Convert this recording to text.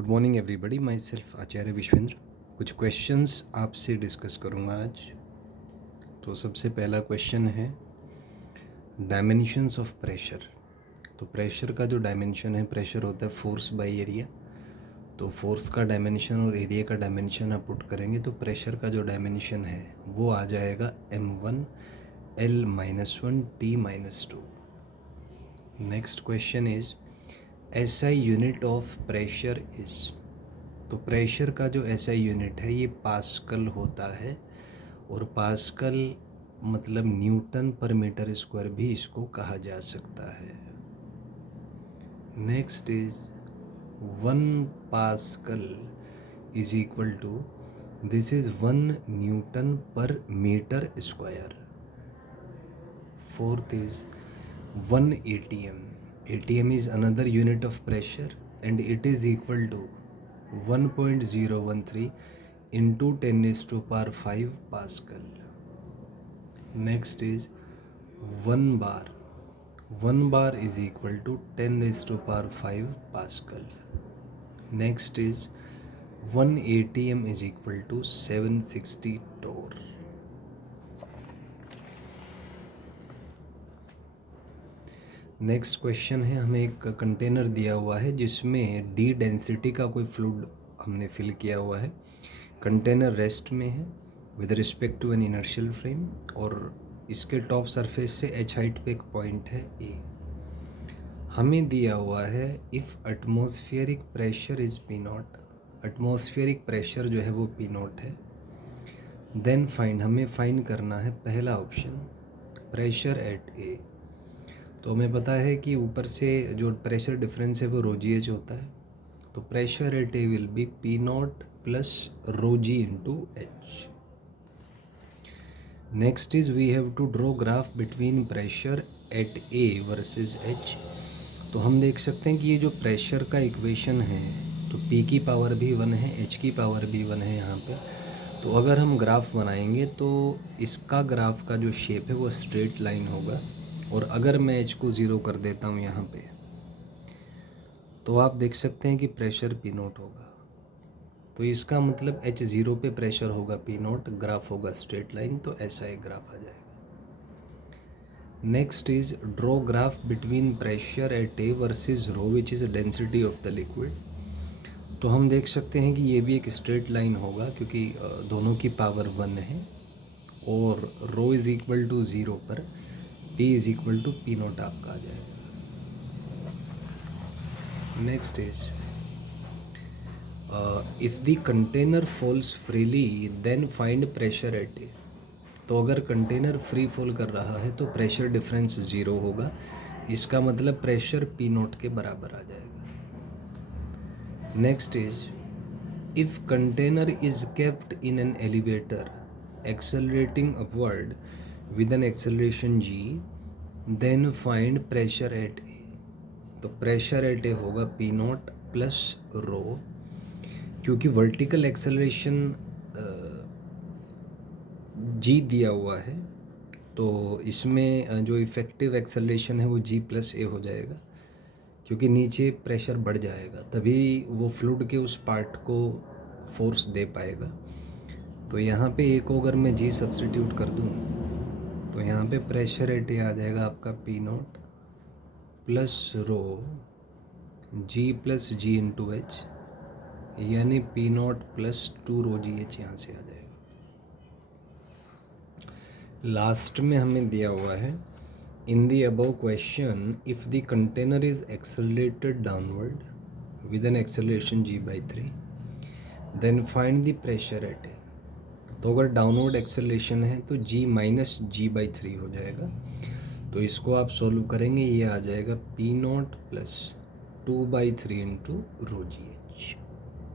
Good morning everybody, myself Acharya Vishvendra. कुछ questions आपसे discuss करूँगा आज। तो सबसे पहला क्वेश्चन है डायमेंशंस ऑफ प्रेशर। तो प्रेशर का जो डायमेंशन है, प्रेशर होता है फोर्स बाय एरिया। तो फोर्स का डायमेंशन और एरिया का डायमेंशन आप पुट करेंगे तो प्रेशर का जो डायमेंशन है वो आ जाएगा m1 L-1 T-2। Next question is SI unit of pressure is. तो प्रेशर का जो SI यूनिट है ये पास्कल होता है, और पास्कल मतलब न्यूटन पर मीटर स्क्वायर भी इसको कहा जा सकता है। Next is 1 pascal is equal to, this is 1 newton per meter square. Fourth is 1 ATM. ATM is another unit of pressure and it is equal to 1.013 into 10 raised to power 5 Pascal. Next is 1 bar. 1 bar is equal to 10 raised to power 5 Pascal. Next is 1 ATM is equal to 760 torr. Next question है, हमें एक container दिया हुआ है जिसमें D density का कोई fluid हमने फिल किया हुआ है। कंटेनर रेस्ट में है with respect to an inertial frame, और इसके टॉप सरफेस से h हाइट पे एक पॉइंट है A। हमें दिया हुआ है if atmospheric pressure is P0, atmospheric pressure जो है वो P0 है, देन फाइंड, हमें फाइंड करना है पहला ऑप्शन प्रेशर एट A। तो हमें पता है कि ऊपर से जो प्रेशर डिफरेंस है वो ρgh होता है, तो pressure at A will be P0 plus ρg into H। Next is we have to draw graph between pressure at A versus H। तो हम देख सकते हैं कि ये जो प्रेशर का इक्वेशन है तो P की पावर भी 1 है, H की पावर भी 1 है यहाँ पे। तो अगर हम ग्राफ बनाएंगे तो इसका ग्राफ का जो शेप है वो स्ट्रेट लाइन होगा, और अगर मैं H को 0 कर देता हूँ यहाँ पे तो आप देख सकते हैं कि प्रेशर P0 होगा। तो इसका मतलब H 0 पे प्रेशर होगा P0, ग्राफ होगा स्ट्रेट लाइन, तो ऐसा एक ग्राफ आ जाएगा। Next is draw graph between pressure at A versus rho which is density of the liquid. तो हम देख सकते हैं कि ये भी एक स्ट्रेट लाइन होगा क्योंकि दोनों की पावर 1 है, और रो इज़ इक्वल टू 0 पर P is equal to P0 आपका आ जाएगा। Next is if the container falls freely then find pressure at A। तो अगर कंटेनर फ्री फॉल कर रहा है तो प्रेशर डिफरेंस 0 होगा, इसका मतलब प्रेशर P0 के बराबर आ जाएगा। Next is if container is kept in an elevator accelerating upward with an acceleration g, then find pressure at A। तो प्रेशर एट A होगा P0 प्लस रो, क्योंकि वर्टिकल एक्सेलरेशन g दिया हुआ है तो इसमें जो इफ़ेक्टिव एक्सेलरेशन है वो g प्लस A हो जाएगा, क्योंकि नीचे प्रेशर बढ़ जाएगा तभी वो फ्लूइड के उस पार्ट को फोर्स दे पाएगा। तो यहाँ पे A को अगर मैं g सब्स्टिट्यूट कर दूँ तो यहाँ पे प्रेशर एट A आ जाएगा आपका P0 प्लस रो G plus G into H, यानी P0 प्लस 2 ρgh यहाँ से आ जाएगा। लास्ट में हमें दिया हुआ है in the above question if the container is accelerated downward with an acceleration g/3 then find the pressure at A। तो अगर डाउनवर्ड एक्सेलरेशन है तो g माइनस g/3 हो जाएगा। तो इसको आप सॉल्व करेंगे, ये आ जाएगा P0 प्लस 2/3 इंटू ρgh।